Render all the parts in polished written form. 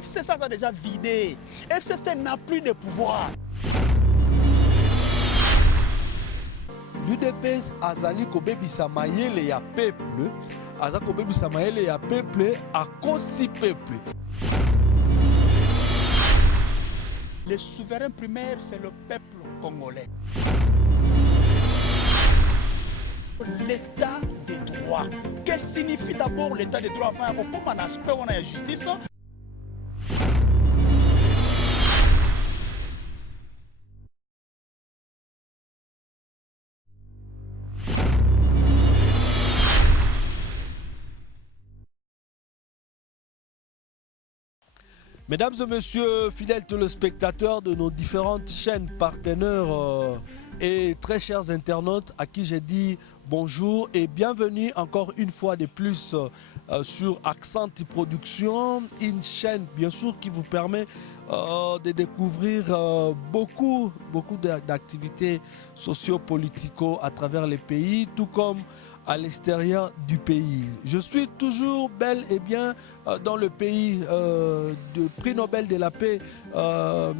FCC a déjà vidé. FCC n'a plus de pouvoir. L'UDPS azali kobebisa mayele ya peuple, aza kobebisa mayele ya peuple à kosi peuple. Le souverain primaire, c'est le peuple congolais. L'état de droit. Qu'est-ce que signifie d'abord l'état de droit? Enfin, comme un aspect où on a la justice. Mesdames et messieurs, fidèles téléspectateurs de nos différentes chaînes partenaires et très chers internautes à qui j'ai dit bonjour et bienvenue encore une fois de plus sur Accent Production, une chaîne bien sûr qui vous permet de découvrir beaucoup d'activités socio-politico à travers les pays, tout comme à l'extérieur du pays. Je suis toujours bel et bien dans le pays du prix Nobel de la paix,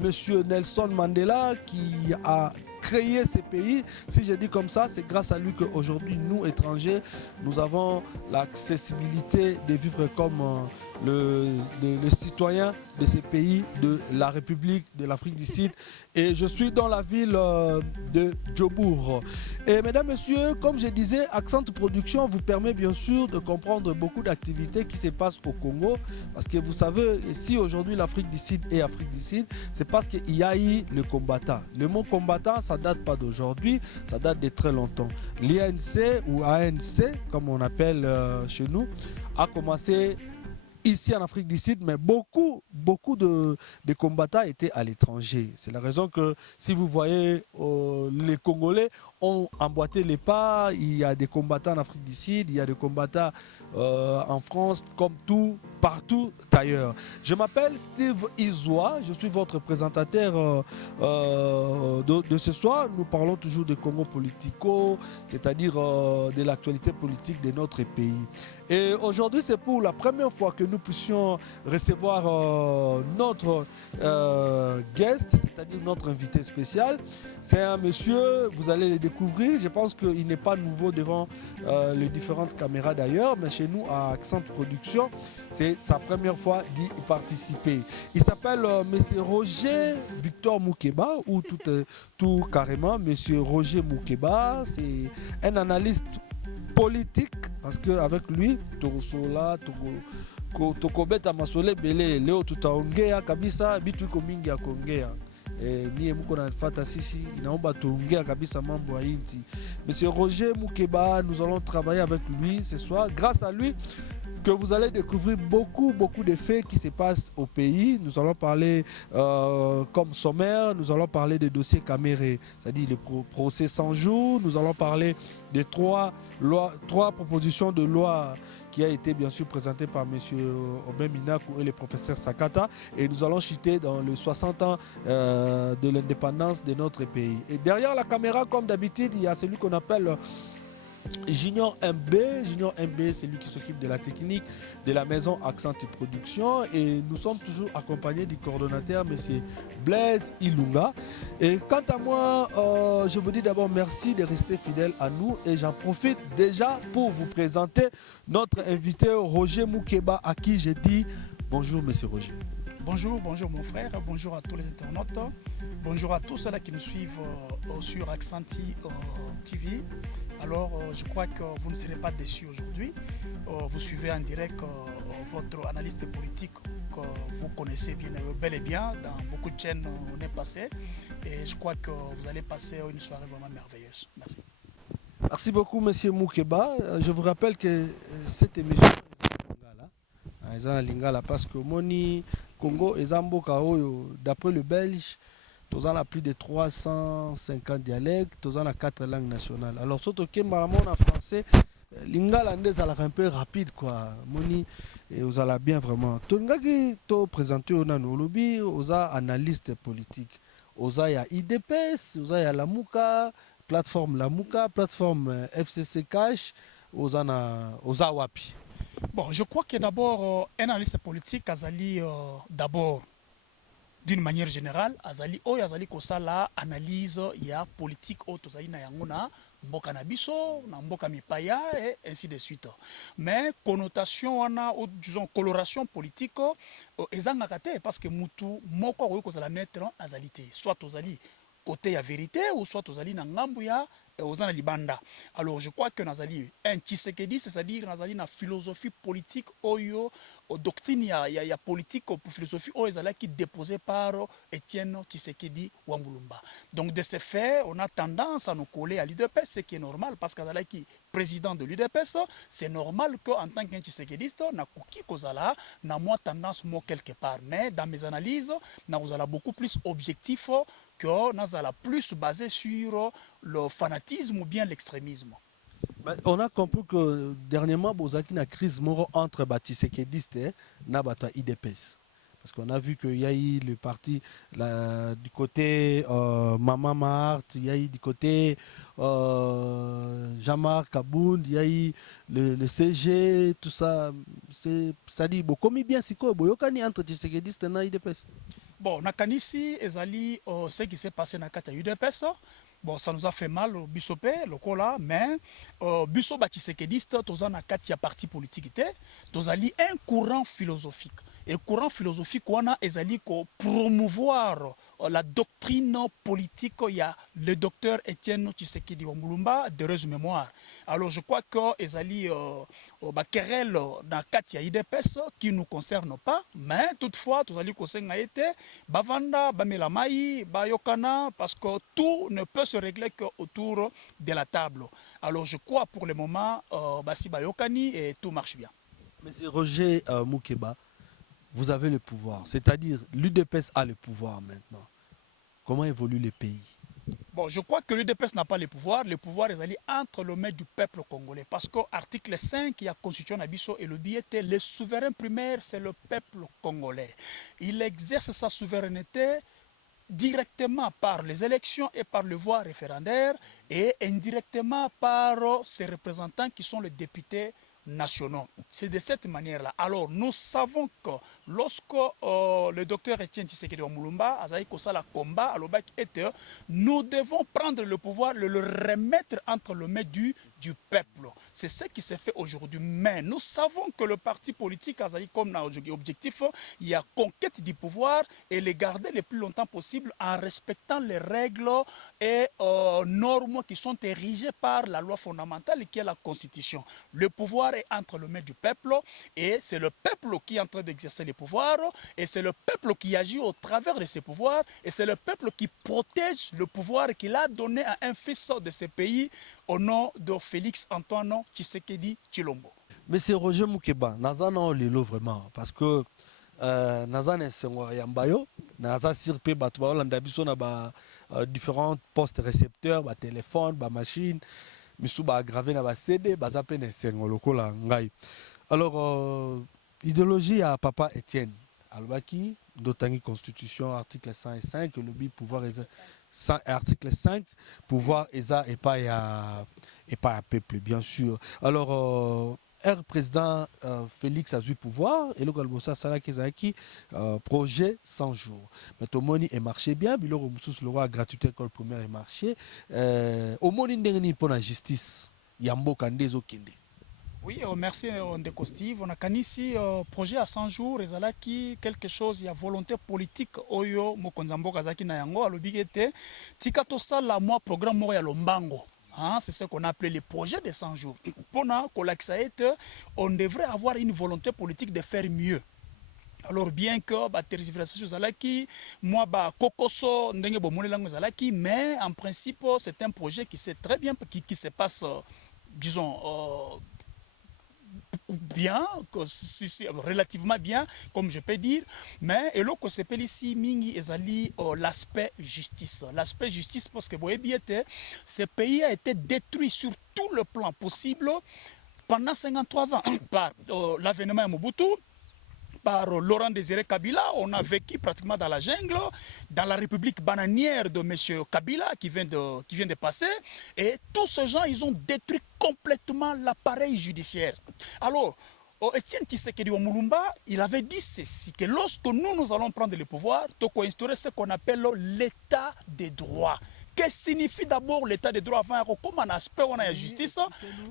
Monsieur Nelson Mandela, qui a créé ces pays. Si je dis comme ça, c'est grâce à lui qu'aujourd'hui, nous, étrangers, nous avons l'accessibilité de vivre comme le citoyen de ces pays de la République de l'Afrique du Sud. Et je suis dans la ville de Djobour. Et mesdames, messieurs, comme je disais, Accent Production vous permet bien sûr de comprendre beaucoup d'activités qui se passent au Congo. Parce que vous savez, si aujourd'hui l'Afrique du Sud est Afrique du Sud, c'est parce qu'il y a eu le combattant. Le mot combattant, ça ne date pas d'aujourd'hui, ça date de très longtemps. L'INC ou ANC, comme on appelle chez nous, a commencé ici en Afrique du Sud, mais beaucoup de combattants étaient à l'étranger. C'est la raison que si vous voyez les Congolais ont emboîté les pas, il y a des combattants en Afrique du Sud, il y a des combattants en France, comme tout, partout ailleurs. Je m'appelle Steve Izoa, je suis votre présentateur de ce soir. Nous parlons toujours de Congo politico, c'est-à-dire de l'actualité politique de notre pays. Et aujourd'hui, c'est pour la première fois que nous puissions recevoir notre guest, c'est-à-dire notre invité spécial. C'est un monsieur, vous allez le découvrir, je pense qu'il n'est pas nouveau devant les différentes caméras d'ailleurs, mais chez nous à Accent Production, c'est sa première fois d'y participer. Il s'appelle monsieur Roger Victor Moukeba, ou tout carrément, monsieur Roger Moukeba, c'est un analyste politique, parce qu'avec lui, Torosola, Tokobeta Masole Bele, Leo Tutaongea Kabisa, Bituiko Mingi ya Kongea. Niye muko na fata sisi inaomba tuongea kabisa mambo ya inti. Monsieur Roger Moukeba, nous allons travailler avec lui ce soir. Grâce à lui, que vous allez découvrir beaucoup de faits qui se passent au pays. Nous allons parler comme sommaire, nous allons parler des dossiers Caméré, c'est-à-dire le procès 100 jours. Nous allons parler des trois propositions de loi qui a été bien sûr présentée par M. Obin Minakou et le professeur Sakata. Et nous allons chuter dans les 60 ans de l'indépendance de notre pays. Et derrière la caméra, comme d'habitude, il y a celui qu'on appelle Junior MB. Junior MB, c'est lui qui s'occupe de la technique de la maison Accent Production. Et nous sommes toujours accompagnés du coordonnateur, M. Blaise Ilunga. Et quant à moi, je vous dis d'abord merci de rester fidèle à nous. Et j'en profite déjà pour vous présenter notre invité Roger Moukeba, à qui je dis bonjour, M. Roger. Bonjour mon frère, bonjour à tous les internautes, bonjour à tous ceux qui nous suivent sur Accent TV. Alors, je crois que vous ne serez pas déçus aujourd'hui. Vous suivez en direct votre analyste politique que vous connaissez bien, bel et bien. Dans beaucoup de chaînes, on est passé. Et je crois que vous allez passer une soirée vraiment merveilleuse. Merci. Merci beaucoup, M. Moukeba. Je vous rappelle que cette émission est en Lingala parce que Moni Congo et Zamboka, d'après le Belge, nous avons plus de 350 dialectes, nous avons 4 langues nationales. Alors, surtout que en français, Lingala est un peu rapide, quoi. Moni, et vous allez bien vraiment. Tongaki, to présenté au lobby, aux analystes politiques. Aux ya IDPS, aux ya la Mouka, plateforme FCC Cash, aux Wapi. Bon, je crois que d'abord, un analyste politique, Azali, d'abord, d'une manière générale, Azali, Azali, Kosala, analyse, il y a politique, Tozali, na yangona, mboka na biso, na mboka mipaya, et ainsi de suite. Mais connotation, disons, coloration politique, ezangakate, parce que mutu, moko, kozala netre, azalité, soit Tozali, côté ya vérité, ou soit Tozali, na ngambu ya, aux libanda. Alors je crois que Nazali un Tshisekedi, c'est-à-dire Nazali na philosophie politique oyo doctrine ya politique pour philosophie oyo qui déposée par Étienne Tshisekedi Wambulumba. Donc de ce fait, on a tendance à nous coller à l'UDPS, ce qui est normal parce qu'Azala qui président de l'UDPS, c'est normal qu'en tant qu'un Tshisekediste, na kuki kozala na moi tendance moi quelque part. Mais dans mes analyses, na kozala beaucoup plus objectif que nazala plus basé sur le fanatisme ou bien l'extrémisme. On a compris que dernièrement, Bozaki a une crise entre Tshisekedistes et IDPS. Parce qu'on a vu qu'il y a eu le parti du côté Mama Mart, il y a eu du côté Jean-Marc Abound, il y a eu le CG, tout ça. Ça dit, comme bien si quoi, il y a entre Tshisekedistes et IDPS. Bon, Nakanisi, Ezali, ce qui s'est passé dans le cas de l'UDPS, bon, ça nous a fait mal, Bissopé, le Kola, mais Bisso Tshisekediste, toza na kati ya parti politique, tozali un courant philosophique. Et courant philosophique, on a ezali ko promouvoir la doctrine politique, il y a le docteur Étienne Tshisekedi Wambulumba, d'heureuse mémoire. Alors je crois que ezali querelle dans kati ya IDPS qui ne nous concerne pas, mais toutefois, tozali kosenga été, bavanda, bamelamai, bayokana, parce que tout ne peut se régler qu'autour de la table. Alors je crois pour le moment, basi bayokani et tout marche bien. Monsieur Roger Moukeba, vous avez le pouvoir, c'est-à-dire l'UDPS a le pouvoir maintenant. Comment évolue le pays? Bon, je crois que l'UDPS n'a pas le pouvoir est allé entre le mains du peuple congolais. Parce qu'article 5 qui a constitué Nabiso et le billet, le souverain primaire, c'est le peuple congolais. Il exerce sa souveraineté directement par les élections et par le voie référendaire et indirectement par ses représentants qui sont les députés nationaux. C'est de cette manière-là. Alors, nous savons que lorsque le docteur Etienne Tshisekedi Wambulumba a la combat à l'Obac était, nous devons prendre le pouvoir, le remettre entre les mains du peuple. C'est ce qui s'est fait aujourd'hui. Mais nous savons que le parti politique a comme objectif, il y a conquête du pouvoir et les garder le plus longtemps possible en respectant les règles et normes qui sont érigées par la loi fondamentale qui est la Constitution. Le pouvoir est entre les mains du peuple et c'est le peuple qui est en train d'exercer les pouvoirs et c'est le peuple qui agit au travers de ses pouvoirs et c'est le peuple qui protège le pouvoir qu'il a donné à un fils de ce pays au nom de Félix Antoine Tshisekedi Tshilombo. Monsieur Roger Moukeba, nazana lelo vraiment parce que nazana sengo yambayo naza sirpe bato ba landa biso na ba différents postes récepteurs, ba téléphone, ba machine, misu ba gravé na ba CD, ba zapene sengo lokola ngai. Alors idéologie à papa Étienne Alobaki, d'Otangi Constitution, article 105, le but pouvoir article 5, pouvoir ESA et pas à peuple, bien sûr. Alors, président Félix a eu pouvoir, et le Galbosa Salaki projet 100 jours. Mais tout le monde est marché bien, puis le roi gratuité école primaire est marché. Au monde, il n'y a pas de justice. Il y a un beau candidat au Kinde. Oui, merci Ndeko Steve. On a ici projet à 100 jours, ezalaki quelque chose, il y a volonté politique oyo mokonzambo kazaki na yango alobigete tika to sala moi programme mo ya lombango. Hein, c'est ce qu'on a appelé les projets de 100 jours. Pendant on devrait avoir une volonté politique de faire mieux. Alors bien que tergiversation zalaki, moi kokoso ndenge bomone lango zalaki, mais en principe c'est un projet qui s'est très bien qui se passe disons bien, relativement bien, comme je peux dire, mais et l'autre c'est ici mingi ezali l'aspect justice. L'aspect justice parce que ce pays a été détruit sur tout le plan possible pendant 53 ans par l'avènement de Mobutu, par Laurent Désiré Kabila. On a vécu pratiquement dans la jungle, dans la république bananière de M. Kabila qui vient de passer. Et tous ces gens, ils ont détruit complètement l'appareil judiciaire. Alors, Etienne Tshisekedi Mulumba, il avait dit ceci, que lorsque nous allons prendre le pouvoir, nous allons instaurer ce qu'on appelle l'état de droit. Qu'est-ce que signifie d'abord l'état de droit avant comme un aspect on a la justice?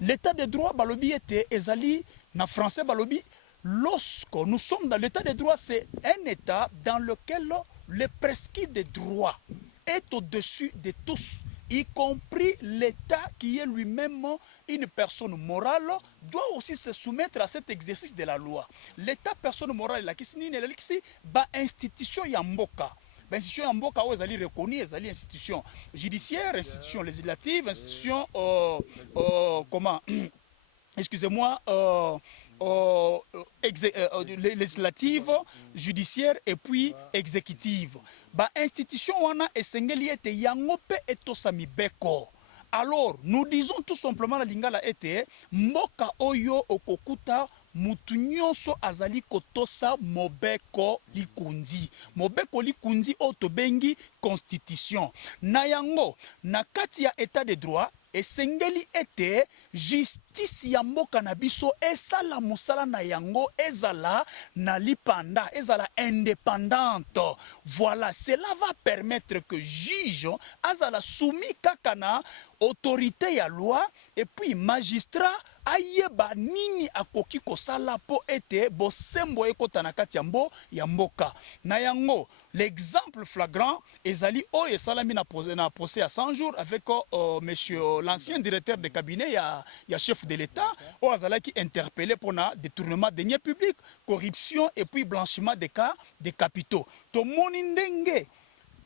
L'état de droit, balobi était ezali, na français balobi, lorsque nous sommes dans l'état de droit, c'est un état dans lequel le prescrit de droit est au-dessus de tous, y compris l'État qui est lui-même une personne morale, doit aussi se soumettre à cet exercice de la loi. L'État personne morale, la institution yamboka. Institution yamboka où elle est reconnue, elle est institution judiciaire, institution législative, institution comment excusez-moi, législative, judiciaire et puis exécutive. Ba institution wana esengeli ete yangope etosami beko. Alors, nous disons tout simplement la lingala ete mboka oyo okokuta mutu nyonso azali kotosa mobeko likundi. Mobeko likundi otobengi constitution. Na yango, na kati ya état de droit, esengeli ete justice ya mboka na biso esala musala na yango ezala na lipanda, ezala indépendante. Voilà, cela va permettre que juge azala soumis kaka na autorité ya loi et puis magistrat ayeba nini akoki kosala po ete bosembo ekota na kati ya mboka. Na yango, l'exemple flagrant ezali oyo esalami na procès à 100 jours avec monsieur l'ancien directeur de cabinet ya chef de l'État oyo azalaki interpellé pour na détournement de deniers publics, corruption et puis blanchiment de capitaux. Tomoni ndenge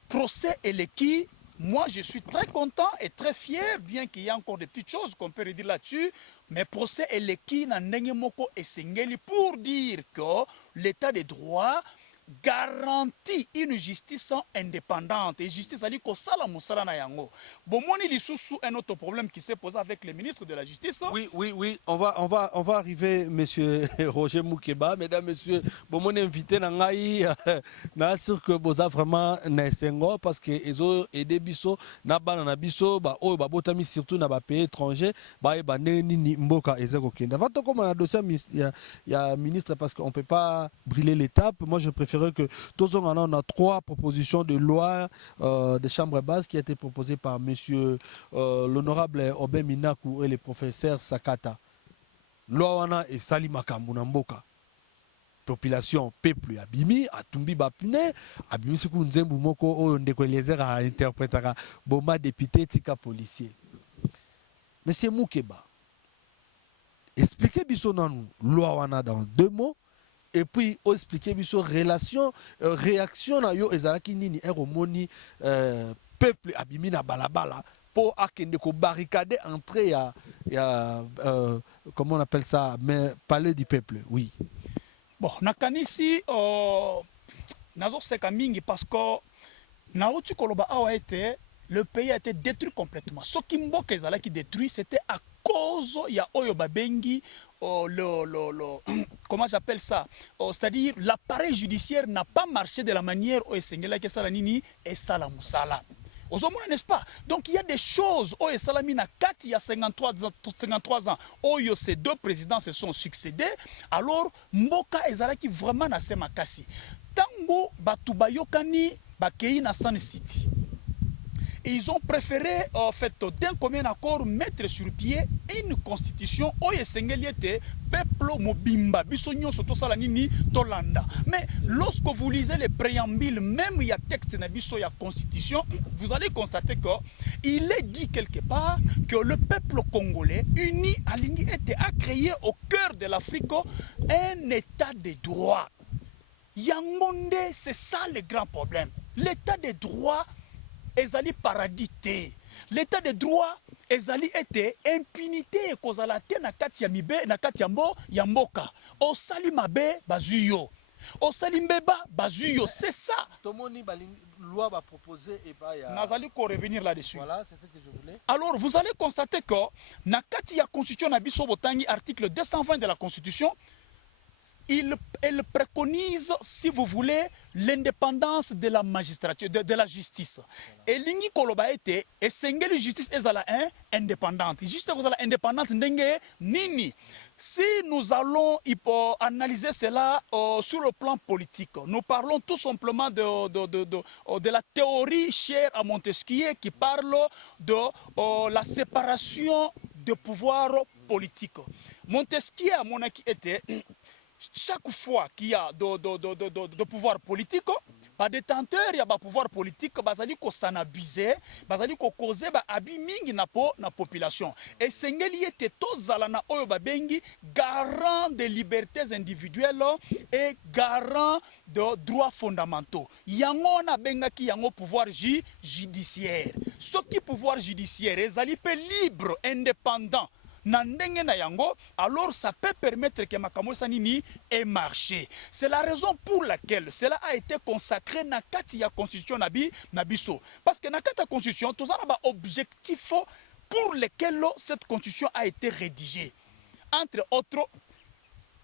procès eleki. Moi, je suis très content et très fier, bien qu'il y ait encore des petites choses qu'on peut redire là-dessus, mais procès est l'équipe pour dire que l'état de droit garantit une justice indépendante et justice ali ko sala musala na yango. Bomoni lisusu un autre problème qui s'est posé avec le ministre de la Justice. Oui, on va arriver, monsieur Roger Moukeba, mesdames, messieurs, bomoni invité na ngai na sûr que boza vraiment na sengo parce que ezo aider biso na bana na biso ba o ba botami surtout na ba pays étranger ba e ba nini mboka ezeko kenda. Va to comme un dossier ya ministre parce qu'on peut pas brûler l'étape. Moi je préfère que tous on a 3 propositions de loi de chambre basse qui a été proposées par monsieur l'honorable Obé Minakou et le professeur Sakata. Loi wana et Sali Makambu na mboka. Population peuple abimi atumbi bapine abimi siku nzembu moko oyo ndeko Eliezer a interprétera bomba député tika policier. Monsieur Moukeba, expliquez biso nanu loi wana dans 2 mots. Et puis, on explique biso relation, réaction na yo ezalaki nini eromoni peuple abimi na balabala pour akende ko barricader entrée ya comment on appelle ça, mais palais du peuple, oui. Bon, nakanisi nazo seka mingi parce que naotu koloba awa été le pays a été détruit complètement. Ce qui mboka ezalaki détruit, c'était à cause ya oyo babengi comment j'appelle ça, c'est-à-dire l'appareil judiciaire n'a pas marché de la manière où esengela ke sala nini et sala musala. Ozomona, n'est-ce pas? Donc il y a des choses où esalami na kati ya 53 ans oyo ces 2 présidents se sont succédés. Alors mboka ezalaki vraiment na sema kasi. Tango batu bayokani bakei na Sun City. Et ils ont préféré, en fait, d'un commun accord, mettre sur pied une constitution où il peuple mobimba, bisogno soto salanini tolanda. Mais lorsque vous lisez les préambules, même il y a texte na biso ya constitution, vous allez constater que il est dit quelque part que le peuple congolais uni aligné était à créer au cœur de l'Afrique un état de droit. Yangonde, c'est ça le grand problème. L'état de droit ezali paradité. L'état de droit ezali été impunité kozala te na kati ya mibe na kati ya mboka. Osali mabe bazuyo. Osali mbeba bazuyo, c'est ça. Tomoni loi va proposer et ba ya nazali ko revenir là-dessus. Voilà, c'est ce que je voulais. Alors vous allez constater que na kati ya constitution na biso botangi article 220 de la constitution elle préconise, si vous voulez, l'indépendance de la magistrature, de la justice. Et lingi koloba ete, et sengeli justice ezala indépendante. Justice ezala indépendante ndenge nini. Si nous allons analyser cela sur le plan politique, nous parlons tout simplement de la théorie chère à Montesquieu qui parle de la séparation de pouvoir politique. Montesquieu, à mon avis, était chaque fois qu'il y a de pouvoir politique, ba détenteur il y a ba pouvoir politique bazali ko sanabiser bazali ko causer ba abi mingi na population et sengeli ete tozala na oyo ba bengi garant des libertés individuelles et garant de droits fondamentaux yango na bengaki yango pouvoir judiciaire ce qui pouvoir judiciaire ezali pe libre indépendant na ndenge na yango, alors ça peut permettre que makambo sanini ait marché. C'est la raison pour laquelle cela a été consacré na kati ya constitution na biso. Parce que na kati ya constitution, tout ça na ba objectif pour lesquels cette constitution a été rédigée. Entre autres,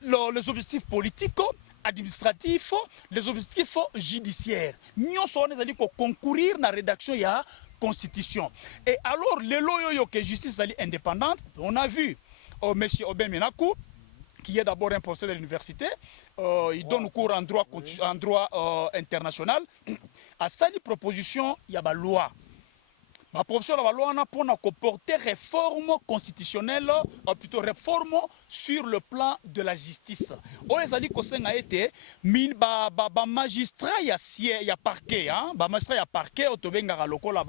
les objectifs politiques, administratifs, les objectifs judiciaires. Nous sommes allés concourir na rédaction ya constitution. Et alors, le loyo que justice est indépendante, on a vu M. Obem Minaku, qui est d'abord un professeur de l'université, il donne cours en droit international. À sa proposition, il y a une loi. La proposition de la loi pour porter réforme constitutionnelle, ou plutôt réforme sur le plan de la justice. Oezali kosenga été magistrat ya parquet, magistrat ya parquet otobenga lokola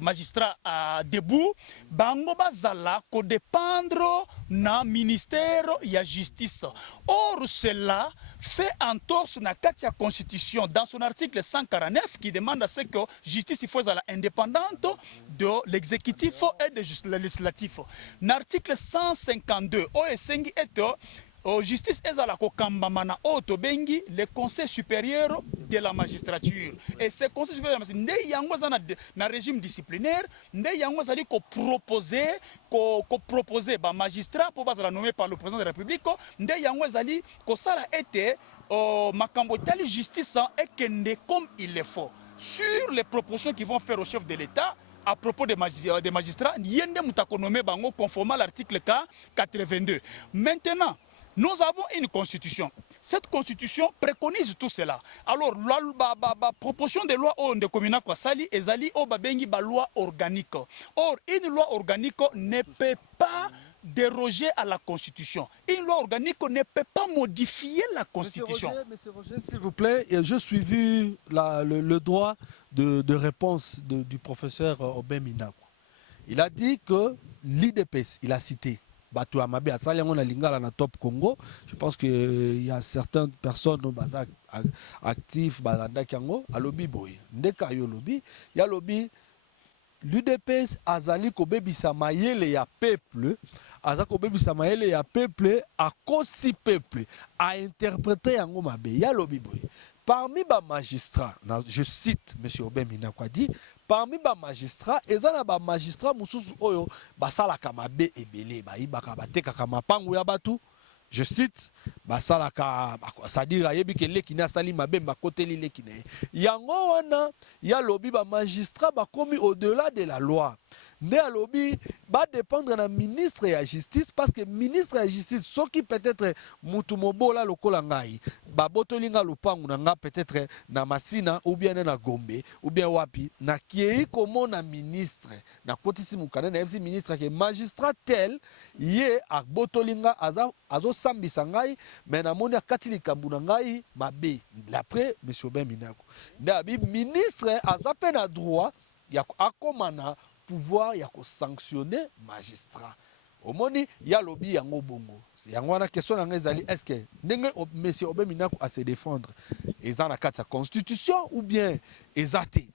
magistrat debout, bango bazala ko dépendre na ministère ya justice. Or cela fait entorse na katia constitution dans son article 149 qui demande à ce que justice il faut être indépendante de l'exécutif et de législatif. L'article 152, OSNG est justice ezala ko kambamana otobengi le conseil supérieur de la magistrature. Et ce conseil supérieur de la magistrature, nde yango za na régime disciplinaire, nde yango zali ko proposer ba magistrat pour bazala nommé par le président de la République, nde yango zali ko sala ete makambo tali justice et kende comme il le faut. Sur les propositions qui vont faire au chef de l'État à propos des magistrats, yende mutakonome bango conformément à l'article 82. Maintenant, nous avons une constitution. Cette constitution préconise tout cela. Alors, la proposition de loi de Komina Kwasali ezali o babengi ba loi organique. Or, une loi organique ne peut pas déroger à la Constitution. Une loi organique ne peut pas modifier la Constitution. Monsieur Roger, s'il vous plaît, je suivi le droit de réponse du professeur Obem Minaku. Il a dit que l'IDPS, il a cité Batu Amabe Atsalango na Lingala na Top Congo. Je pense qu'il y a certaines personnes actives Balanda Kango, à lobby boy. Ndeka yo lobby, il y a lobby l'UDPS azali kobebisa mayele ya peuple, azali kobebisa mayele ya peuple a kosi peuple a interpréter yango mabe ya lobby boy. Parmi ba magistrats, je cite M. Obem Minaku dit, parmi ba magistrats, ezana ba magistrats mususu oyo basalaka mabe ebele ba ibaka batekaka mapangu ya batu. Je cite, basalaka, c'est-à-dire ayebi ke leki na sali mabe bakoteli leki na yango wana ya lobby ba magistrat ba komi au-delà de la loi. Ne a lobby va dépendre na ministre ya justice parce que ministre ya justice ce qui peut-être mutu mobola lokola ngai ba botolinga lupangu na nga peut-être na Masina ou bien na Gombe ou bien wapi na kiei komo na ministre na kotisi mukana na FC ministre ke magistrat tel ye a botolinga azo sambisa ngai mais na moni akati likambu na ngai mabe d'après monsieur Obem Minaku ndabi ministre azape na droit ya akomana pouvoir ya ko sanctionner magistrat. Au moni ya lobby yango bongo. Yango wana question na ngezali est-ce que ndenge monsieur Obem Minaku a se défendre ezana kati ya constitution ou bien ezate.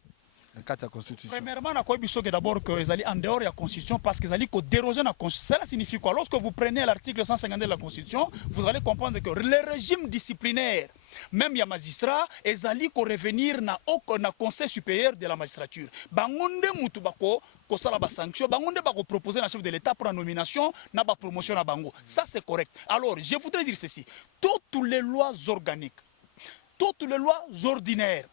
kati ya constitution. Premièrement, d'abord que ils allaient en dehors de la constitution parce qu'ils allaient déroger la constitution. Cela signifie quoi? Lorsque vous prenez l'article 150 de la constitution, vous allez comprendre que le régime disciplinaire, même les magistrats, ils allaient revenir dans le conseil supérieur de la magistrature. Bangonde mutu bako kosala ba sanction, bangonde bako proposer na chef de l'État pour la nomination, na ba promotion na bango. Ça c'est correct. Alors, je voudrais dire ceci. Toutes les lois organiques, toutes les lois ordinaires,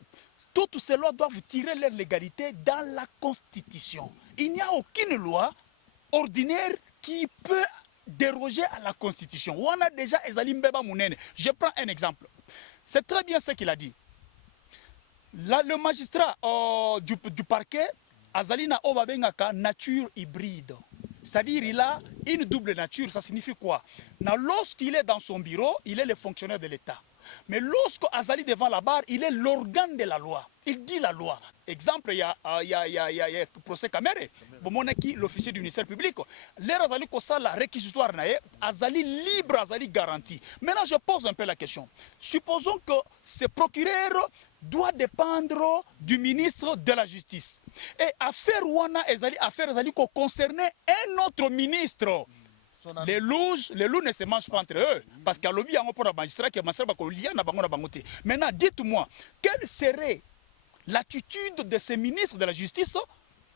toutes ces lois doivent tirer leur légalité dans la Constitution. Il n'y a aucune loi ordinaire qui peut déroger à la Constitution. On a déjà Ezalimbeba Mounene. Je prends un exemple. C'est très bien ce qu'il a dit. Là, le magistrat du parquet, Azalina Obabengaka, nature hybride. C'est-à-dire il a une double nature. Ça signifie quoi? Lorsqu'il est dans son bureau, il est le fonctionnaire de l'État. Mais lorsque Azali devant la barre, il est l'organe de la loi. Il dit la loi. Exemple, il y a procès Kamere, l'officier du ministère public. L'air Azali Kosa, la réquisitoire, Azali libre, Azali garanti. Maintenant, je pose un peu la question. Supposons que ce procureur doit dépendre du ministre de la Justice. Et affaire Wana, affaire Azali concernait un autre ministre. Les loups ne se mangent pas entre eux. Parce qu'à l'objet, on a un magistrat qui est. Maintenant, dites-moi, quelle serait l'attitude de ces ministres de la justice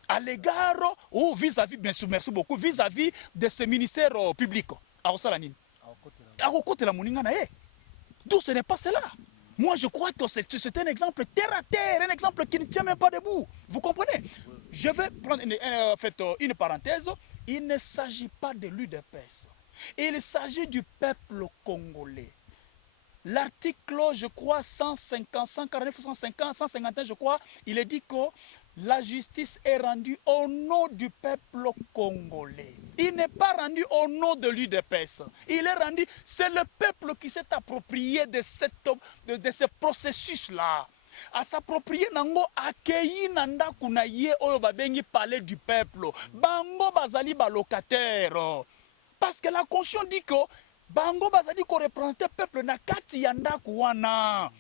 à l'égard ou vis-à-vis, bien sûr, merci beaucoup, vis-à-vis de ces ministères publics? D'où ce n'est pas cela. Moi, je crois que c'est un exemple terre à terre, un exemple qui ne tient même pas debout. Vous comprenez? Je vais prendre une parenthèse. Il ne s'agit pas de l'UDPS. Il s'agit du peuple congolais. L'article, je crois, 150, 149, 150, 151, je crois, il est dit que la justice est rendue au nom du peuple congolais. Il n'est pas rendu au nom de l'UDPS. Il est rendu, c'est le peuple qui s'est approprié de ce processus-là. À s'approprier nango accueilli nanda kunaye oyo babengi palais du peuple. Bango bazali ba locataire. Parce que la constitution dit que bango bazali ko représenter peuple na kati yanda kuwana.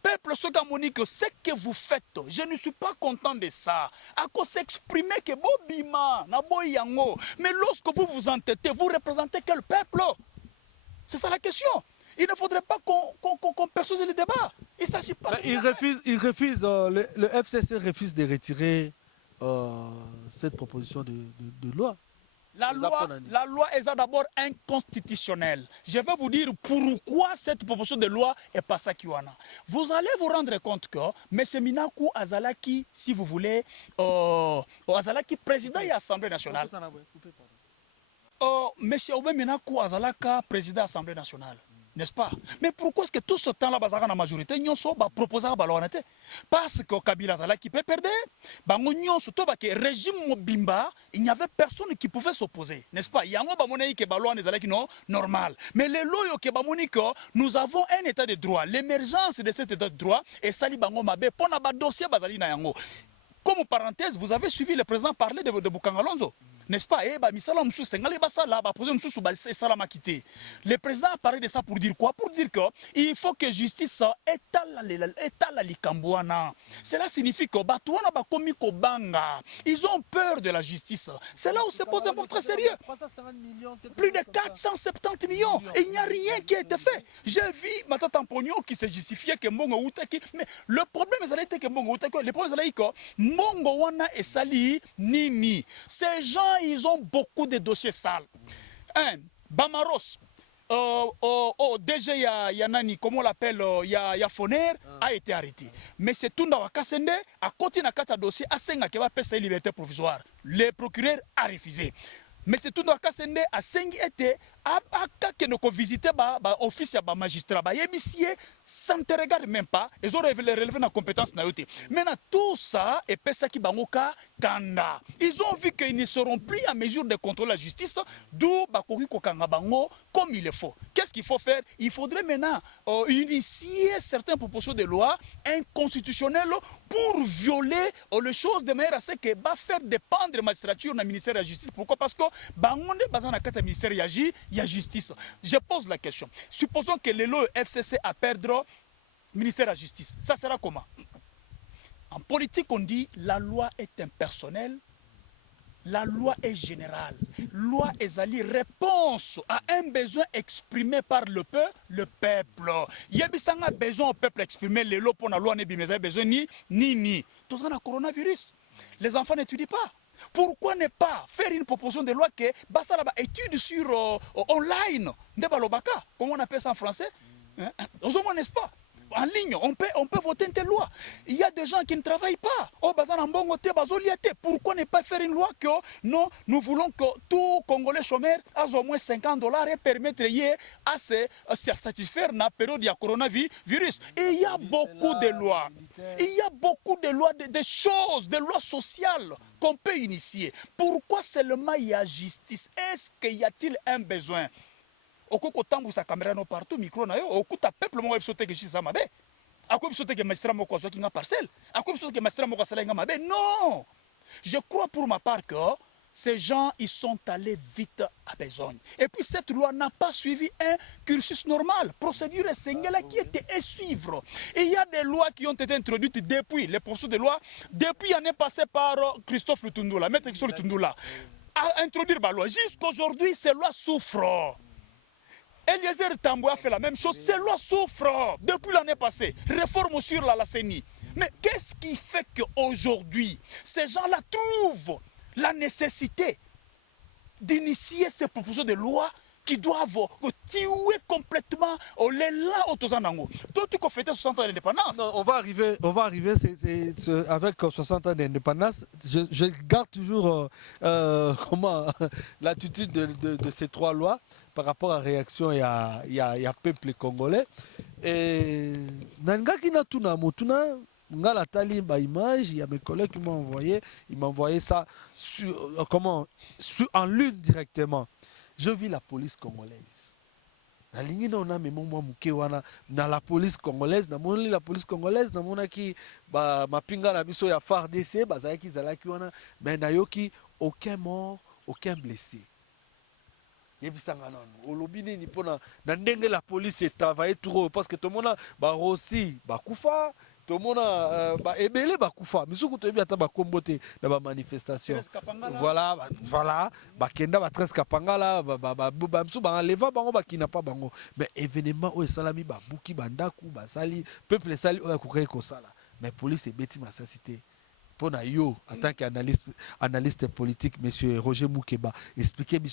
Peuple ce que ce que vous faites, je ne suis pas content de ça. À cause s'exprimer que bobima na boyango. Mais lorsque vous vous entêtez, vous représentez quel peuple? C'est ça la question. Il ne faudrait pas qu'on perçoive le débat. Il s'agit pas. Le FCC refuse de retirer cette proposition de loi. La loi est d'abord inconstitutionnelle. Je vais vous dire pourquoi cette proposition de loi est pas ça qui en a. Vous allez vous rendre compte que M. Minakou Azalaki, si vous voulez, Azalaki président de l'Assemblée nationale. M. Obe Minakou Azalaka président de l'Assemblée nationale. N'est-ce pas? Mais pourquoi est-ce que tout ce temps-là, la majorité, nous sommes proposés à Balonate? Parce que Kabila Zala qui peut perdre, le régime Mobimba, il n'y avait personne qui pouvait s'opposer. N'est-ce pas? Il y a un normal. Mais les lois, nous avons un état de droit. L'émergence de cet état de droit est sali bango mabe pour un dossier bazali na yango. Comme parenthèse, vous avez suivi le président parler de Bukangalonzo. N'est-ce pas? Le président a parlé de ça pour dire quoi? Pour dire qu'il faut que justice étale l'ikambouana. Cela signifie que ils ont peur de la justice. C'est là où se pose un point très sérieux. Plus de 470 millions. Et il n'y a rien qui a été fait. J'ai vu Mata Tampogno qui se justifiait que Mbongo Outaki. Mais le problème est que Mbongo Outaki, le problème est que Mbongo Wana et Sali Nini. Ces gens, ils ont beaucoup de dossiers sales. Bamaros, DG Yanani, comment on l'appelle, Foner, a été arrêté. Mais c'est tout dans Wakasende, à côté de un dossier, à Senga qui va payer sa liberté provisoire. Le procureur a refusé. Mais c'est tout dans Wakasende, à Sengi était, à visiter l'office de magistrat, ça ne te regarde même pas, ils ont relevé la compétence. Maintenant, tout ça est ça qui bangoka kanda. Ils ont vu qu'ils ne seront plus en mesure de contrôler la justice, d'où Bakoki Kokanga Bango comme il le faut. Qu'est-ce qu'il faut faire? Il faudrait maintenant initier certaines propositions de loi inconstitutionnelles pour violer les choses de manière à ce que va faire dépendre la magistrature du ministère de la Justice. Pourquoi? Parce que Bangonde Bazana Kata ministère il y a justice. Je pose la question. Supposons que le FCC a perdre le ministère de la Justice. Ça sera comment? En politique, on dit la loi est impersonnelle, la loi est générale. Loi est une réponse à un besoin exprimé par le peuple. Il y a besoin au peuple exprimé, les lois pour la loi n'est besoin ni. Tout ça, le coronavirus. Les enfants n'étudient pas. Pourquoi ne pas faire une proposition de loi que basa la étude sur online, comme on appelle ça en français, n'est-ce pas? En ligne, on peut voter une telle loi. Il y a des gens qui ne travaillent pas. Pourquoi ne pas faire une loi que non, nous voulons que tout Congolais chômeur ait au moins $50 et permettre à se satisfaire dans la période du coronavirus. Et il y a beaucoup de lois. Il y a beaucoup de lois, des choses, des lois sociales qu'on peut initier. Pourquoi seulement il y a justice? Est-ce qu'il y a-t-il un besoin? Okoko tambu sa caméra no partout micro na yo okuta peuple mo ebisote ke chisa mabe ako ebisote ke magistrat moko zo kinga parcelle ako ebisote ke magistrat moko sala nga mabe. Non, je crois pour ma part que ces gens ils sont allés vite à besogne. Et puis cette loi n'a pas suivi un cursus normal, procédure essentielle qui était à suivre. Et il y a des lois qui ont été introduites depuis les procédures de loi depuis l'année passée par Christophe Lutundula, maître Christophe Lutundula à introduire la loi. Jusqu'aujourd'hui ces lois souffrent. Eliezer Tambou a fait la même chose. Ces lois souffrent depuis l'année passée. Réforme sur la CENI. Mais qu'est-ce qui fait qu'aujourd'hui, ces gens-là trouvent la nécessité d'initier ces propositions de loi qui doivent tuer complètement l'élan autosanango? Toi, tu fêtes 60 ans d'indépendance. Non, on va arriver avec 60 ans d'indépendance. Je garde toujours l'attitude de ces trois lois par rapport à la réaction et à peuple congolais. Et nangaki na tuna motuna ngala tali ba image, il y a mes collègues qui m'ont envoyé, ils m'ont envoyé ça en lune directement. Je vis la police congolaise. Na lingi na ona memo mwa muke wana na la police congolaise, na moni la police congolaise na mona ki ba mapinga na biso ya FARDC bazaki zalaki wana, mais na yoki aucun mort, aucun blessé. Yebisanga non olobine ni pona na ndenge la police est travaillé trop parce que tout le monde ba aussi ba kufa tout le monde ba ebele ba kufa misuku to bi ata ba kombote na ba manifestation voilà ba kenda ba 13 kapangala ba msu ba leva bango ba kina pa bango mais événement o salami ba buki bandaku ba sali peuple sali o akukay ko sala mais police ebeti masasité. Pour yo, en tant qu'analyste politique, M. Roger Moukeba, expliquez bien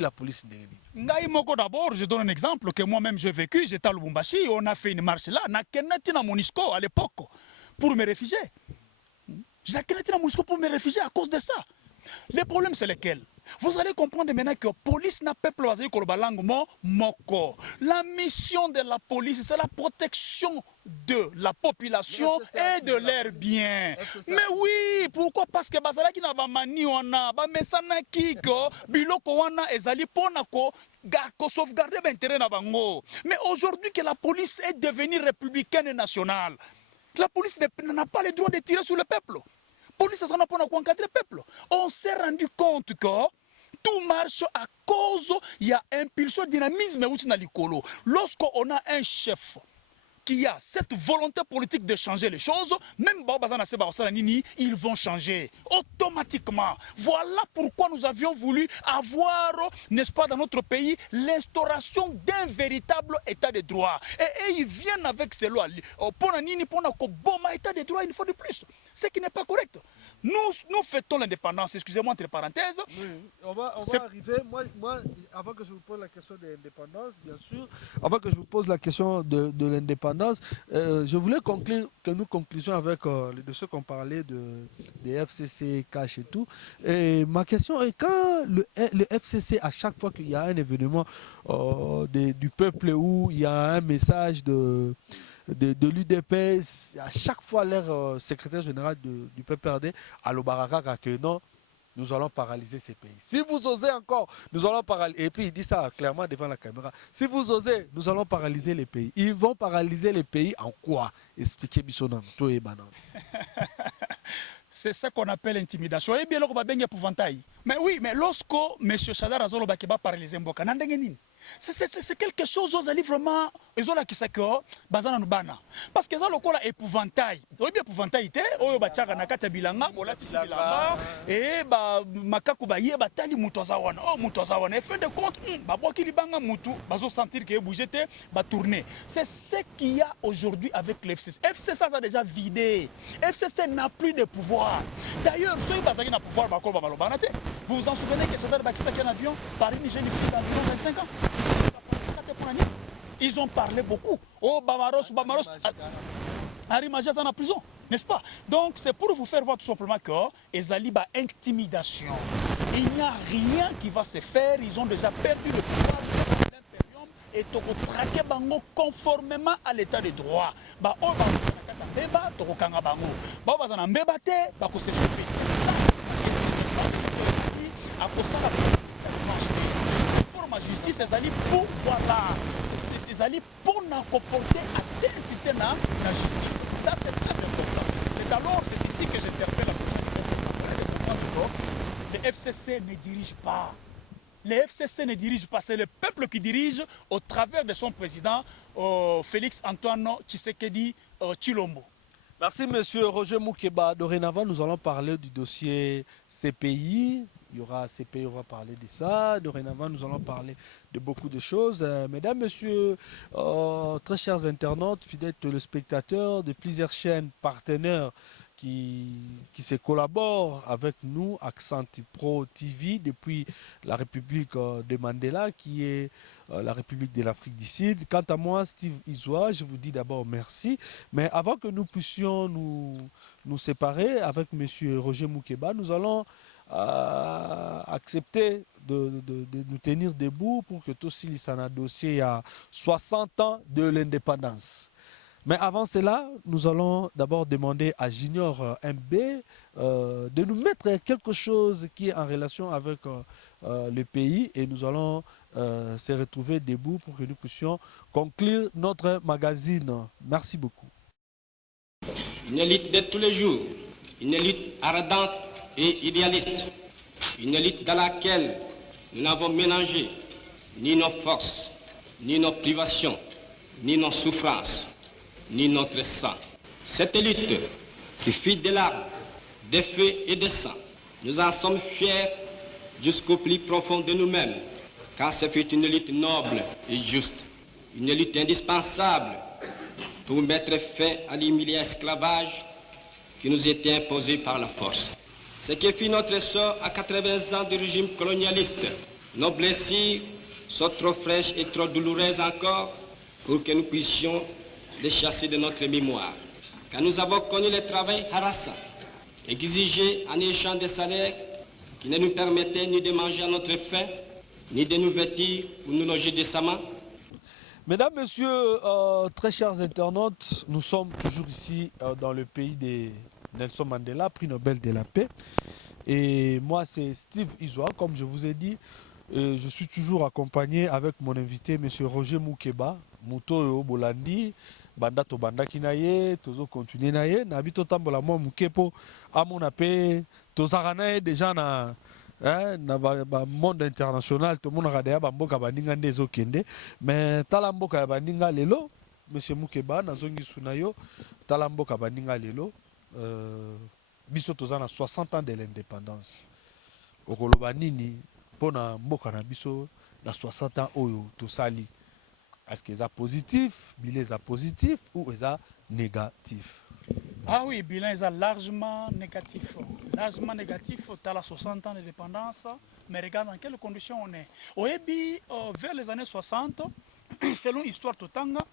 la police. D'abord, je donne un exemple que moi-même j'ai vécu. J'étais à Lubumbashi, on a fait une marche là, na Monisco à l'époque, pour me réfugier. J'ai na Monisco pour me réfugier à cause de ça. Le problème, c'est lequel? Vous allez comprendre maintenant que la police n'a pas peuple moko. La mission de la police, c'est la protection de la population et de leurs biens. Mais oui, pourquoi? Parce que bazalaki na ba mani wana, ba mesana kiko, biloko wana ezali ponako ko sauvegarder l'intérêt na bango. Mais aujourd'hui que la police est devenue républicaine et nationale, la police n'a pas le droit de tirer sur le peuple. Police ça n'a pas encadrer le peuple. On s'est rendu compte que tout marche à cause il y a impulsion dynamisme ou na likolo. Lorsqu'on a un chef qui a cette volonté politique de changer les choses, même ils vont changer automatiquement. Voilà pourquoi nous avions voulu avoir, n'est-ce pas, dans notre pays, l'instauration d'un véritable état de droit. Et ils viennent avec ces lois. Pour état de droit, il faut de plus. Ce qui n'est pas correct. Nous fêtons l'indépendance, excusez-moi entre parenthèses. Oui, on va arriver. Moi, avant que je vous pose la question de l'indépendance, bien sûr, avant que je vous pose la question de l'indépendance, je voulais que nous conclusions avec de ce qu'on parlait des FCC, cash et tout. Et ma question est, quand le FCC, à chaque fois qu'il y a un événement du peuple où il y a un message de l'UDPS, à chaque fois leur secrétaire général du PPRD, à l'Obaraka, que non, nous allons paralyser ces pays. Si vous osez encore, nous allons paralyser. Et puis il dit ça clairement devant la caméra. Si vous osez, nous allons paralyser les pays. Ils vont paralyser les pays en quoi? Expliquez Bissonam, toi et Banan. C'est ça qu'on appelle l'intimidation. Et bien, là, on va bien épouvantail. Mais oui, mais lorsque M. Chadar Azolo va paralyser Mboka, C'est quelque chose aux alliés vraiment ils ont la qui s'accord bazana nubana parce que ça le cola épouvantail oui bien épouvantail té oyo ba tchaka na kata bilanga bola tisi bilanga et ba makaku ba ye ba tali muto za wana oh muto za wana et fin de compte ba boki libanga mutu bazo sentir que bouger té ba tourner c'est ce qu'il y a aujourd'hui avec l'FCC. FCC ça a déjà vidé. FCC n'a plus de pouvoir. D'ailleurs ceux qui bazaki na pouvoir ba ko ba malobana té vous vous en souvenez que c'est Bakissa qui a un avion Paris Niger d'environ 25 ans. Ils ont parlé beaucoup. Oh, Bamaros, Harry Majas en prison, n'est-ce pas? Donc, c'est pour vous faire voir tout simplement que Ezaliba intimidation. Il n'y a rien qui va se faire. Ils ont déjà perdu le pouvoir de l'impérium et te traquer bango conformément à l'état de droit. Bah, oh, bah, tokokanga bango. Bah, bazana mbeba te, bah, ko se sauver. C'est ça. À cause ça, la justice, c'est allé pour voilà, c'est allé pour nous comporter atteinte à la justice. Ça, c'est très important. C'est alors, c'est ici que j'interpelle la prochaine. Le FCC ne dirige pas. Le FCC ne dirige pas, c'est le peuple qui dirige au travers de son président, Félix Antoine Tshisekedi Tshilombo. Merci, monsieur Roger Moukeba. Dorénavant, nous allons parler du dossier CPI. Il y aura CPI, on va parler de ça. Dorénavant, nous allons parler de beaucoup de choses. Mesdames, messieurs, très chers internautes, fidèles téléspectateurs de plusieurs chaînes partenaires qui se collaborent avec nous, Accent Pro TV, depuis la République de Mandela, qui est la République de l'Afrique du Sud. Quant à moi, Steve Izoa, je vous dis d'abord merci. Mais avant que nous puissions nous séparer avec M. Roger Moukeba, nous allons accepter de nous tenir debout pour que tout Silisana dossier à 60 ans de l'indépendance. Mais avant cela, nous allons d'abord demander à Junior MB de nous mettre quelque chose qui est en relation avec le pays et nous allons se retrouver debout pour que nous puissions conclure notre magazine. Merci beaucoup. Une élite de tous les jours, une élite ardente et idéaliste, une élite dans laquelle nous n'avons mélangé ni nos forces, ni nos privations, ni nos souffrances, ni notre sang. Cette élite qui fit des larmes, des feux et des sangs, nous en sommes fiers jusqu'au plus profond de nous-mêmes, car ce fut une élite noble et juste, une élite indispensable pour mettre fin à l'humiliant esclavage qui nous était imposé par la force. Ce qui fit notre sort à 80 ans du régime colonialiste. Nos blessures sont trop fraîches et trop douloureuses encore pour que nous puissions les chasser de notre mémoire. Car nous avons connu le travail harassant, exigé en échange des salaires qui ne nous permettaient ni de manger à notre faim, ni de nous vêtir ou nous loger décemment. Mesdames, Messieurs, très chers internautes, nous sommes toujours ici dans le pays de Nelson Mandela, prix Nobel de la paix. Et moi, c'est Steve Izoa, comme je vous ai dit. Je suis toujours accompagné avec mon invité, M. Roger Moukeba, Mouto Bolandi, Banda to Banda Kinaye, Tozo Continue Naye, Nabito Tambola Mo Moukepo, Amon Ape, Tozaranaye déjà na monde international, tout le monde a dit que Bandinga Ndezo Kende, mais Talamboka Bandinga Lelo, M. Moukeba, Nazongi Sunayo, Talamboka Bandinga Lelo, biso tozana 60 ans de l'indépendance. Okoloba nini pona mboka na biso na 60 ans oyo tosali. Est-ce que ça positif, bilan est positif ou est négatif? Ah oui, bilan est largement négatif. Largement négatif, tu as 60 ans d'indépendance, mais regarde dans quelles conditions on est. Au Ebi, vers les années 60, selon l'histoire Totanga,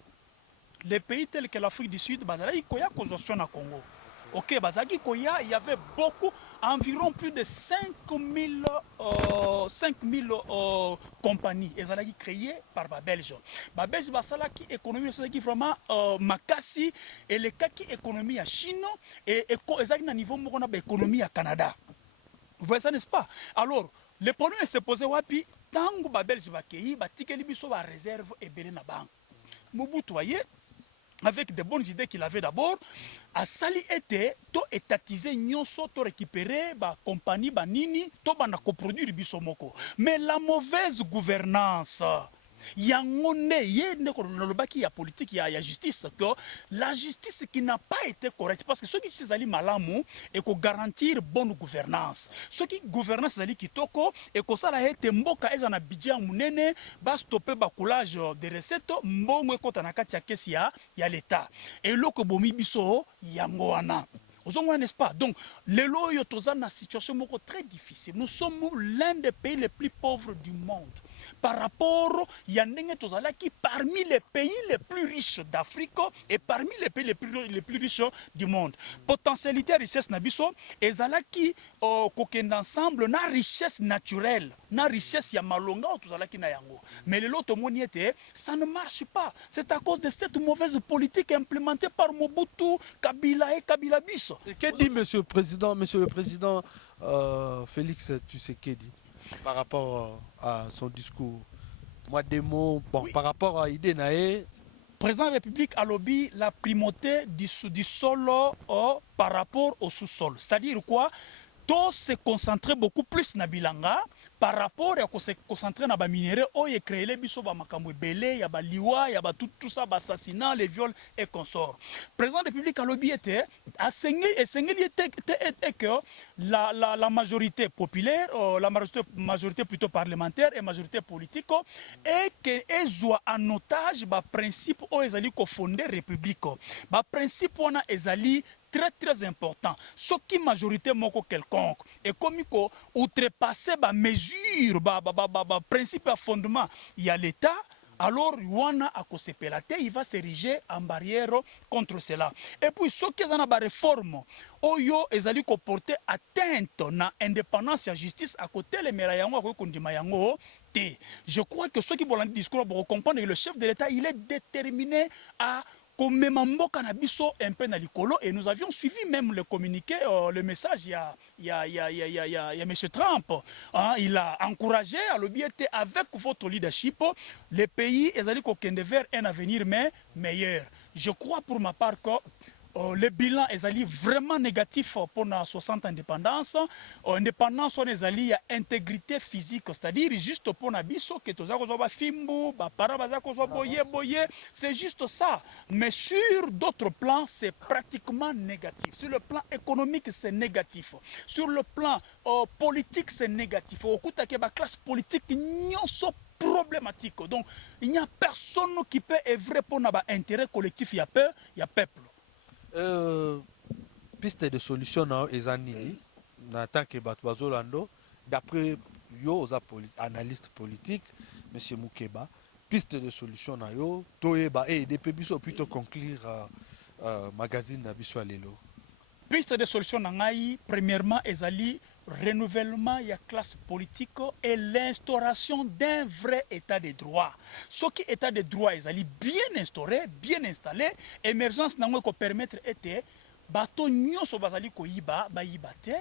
les pays tels que l'Afrique du Sud, il y a une Congo. Ok, Bazaki Koya, il y avait beaucoup, environ plus de 5000 compagnies créées par les Belges. Les Belges, qui économie qui vraiment makasi et le cas qui économie à Chine et à niveau de l'économie à Canada. Vous voyez ça, n'est-ce pas? Alors, le problème se posait wapi tant que les Belges bakei, batikeli biso ba réserve et belé na banque. Mobutu voyez avec de bonnes idées qu'il avait d'abord, a sali été to étatiser nyonso to récupérer ba compagnie ba nini to bana coproduire bisomoko. Mais la mauvaise gouvernance Yangone, il y a politique, il y a justice, que la justice qui n'a pas été correcte, parce que ceux qui sont allés malamu et qu'on garantir bonne gouvernance. Ceux qui gouvernance sont allés kitoko et qu'on s'en a été mboka ezana budget munene, ba stopper ba coulage des recettes, mbongo kota na kati ya kesi ya l'État. Et loko bomi biso yangoana. N'est-ce pas? Donc, les loyaux sont dans une situation très difficile. Nous sommes l'un des pays les plus pauvres du monde. Par rapport, il y a qui parmi les pays les plus riches d'Afrique et parmi les pays les plus riches du monde. Potentialité richesse nabiso et qui kokend ensemble na richesse naturelle, na richesse ya malonga qui na yango. Mais l'autre moniete, ça ne marche pas. C'est à cause de cette mauvaise politique implémentée par Mobutu, Kabila et Kabila Biso. Et que dit Monsieur le Président Félix Tshisekedi par rapport à son discours? Moi, des mots, bon, oui. Par rapport à Idenae. Président de la République a lobby la primauté du sol par rapport au sous-sol. C'est-à-dire quoi? Tout se concentrer beaucoup plus na bilanga par rapport à se concentrer na ba minéraux et créer les biso ba makambo belé ya ba liwa ya ba tout ça ba assassinat les viols et consorts. Président de la République a lobby était que la majorité populaire, la majorité plutôt parlementaire et majorité politique et que ezwa en otage ba principe o ezali ko fonder république. Ba principe ona ezali très important. Ce qui majorité moko quelconque et comme il outrepasser ba mesure ba principe à fondement il y a l'État. Alors, il va s'ériger en barrière contre cela. Et puis, ce qui est dans la réforme, Oyo ezali ko porter atteinte na indépendance et justice à côté les merayango à kondimayango. Je crois que ceux qui vont le discours pour comprendre que le chef de l'État, il est déterminé à comme un peu et nous avions suivi même le communiqué, le message, il y a M. Trump. Hein, il a encouragé à l'objet avec votre leadership, les pays allaient vers un avenir meilleur. Je crois pour ma part que le bilan est vraiment négatif pour la 60 indépendance. Indépendance, on est allé à intégrité physique, c'est-à-dire juste pour la biso que tous les fimbu, c'est juste ça. Mais sur d'autres plans, c'est pratiquement négatif. Sur le plan économique, c'est négatif. Sur le plan politique, c'est négatif. Au coup de la classe politique, n'y a problématique. Donc, il n'y a personne qui peut œuvrer pour notre intérêt collectif. Il y a peur, il y a peuple. Piste de solution na ezani na tant que Batouazolando d'après yo analyste politique monsieur Moukeba piste de solution na yo toyeba et depuis biso plutôt conclure magazine na biso lelo. Piste de solution na ngai premièrement ezali renouvellement de la classe politique et l'instauration d'un vrai état de droit. Ce qui est état de droit est bien instauré, bien installé, émergence n'a pas permettre était bato nyonso bazali ko yiba ba yibate,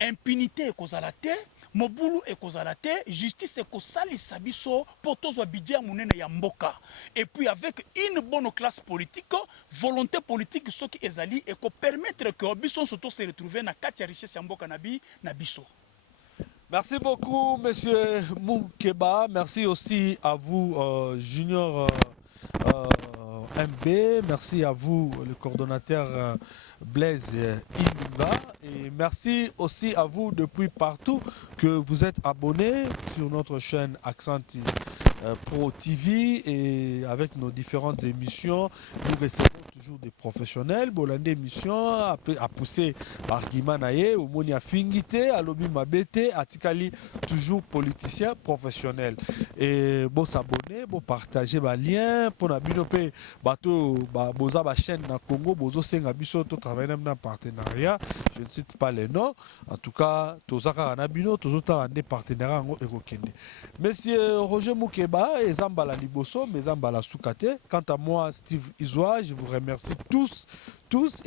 impunité ko zalate, mobulu e ko zalate, justice e ko salisa biso potozwa budget munene ya mboka. Et puis avec une bonne classe politique, volonté politique ce qui ezali et ko permettre que biso soto se retrouver na kati ya richesse ya mboka na biso. Merci beaucoup monsieur Moukeba, merci aussi à vous Junior MB, merci à vous le coordonnateur Blaise Ilunga et merci aussi à vous depuis partout que vous êtes abonnés sur notre chaîne Accent Pro TV et avec nos différentes émissions, nous recevons toujours des professionnels. Bolande émission a poussé par Guimanaye, Omoni a Fingite, Alobi Mabete, Atikali, toujours politicien professionnel. Et bon s'abonner, bon partager les liens pour nabinope bateau boza ba chaîne na Congo, bozo senga biso to travailler dans un partenariat. Je ne cite pas les noms. En tout cas, tozaka nabino, tozota des partenariats ngo ekokende. Monsieur Roger Moukeba et Zambala Liboso, mais Zambala Soukate. Quant à moi, Steve Izoa, je vous remercie tous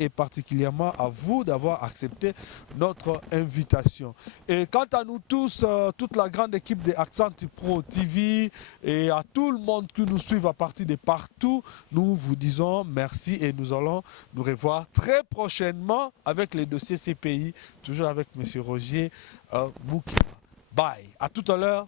et particulièrement à vous d'avoir accepté notre invitation. Et quant à nous tous, toute la grande équipe de Accent Pro TV et à tout le monde qui nous suit à partir de partout, nous vous disons merci et nous allons nous revoir très prochainement avec les dossiers CPI, toujours avec M. Roger Moukeba. Bye, à tout à l'heure.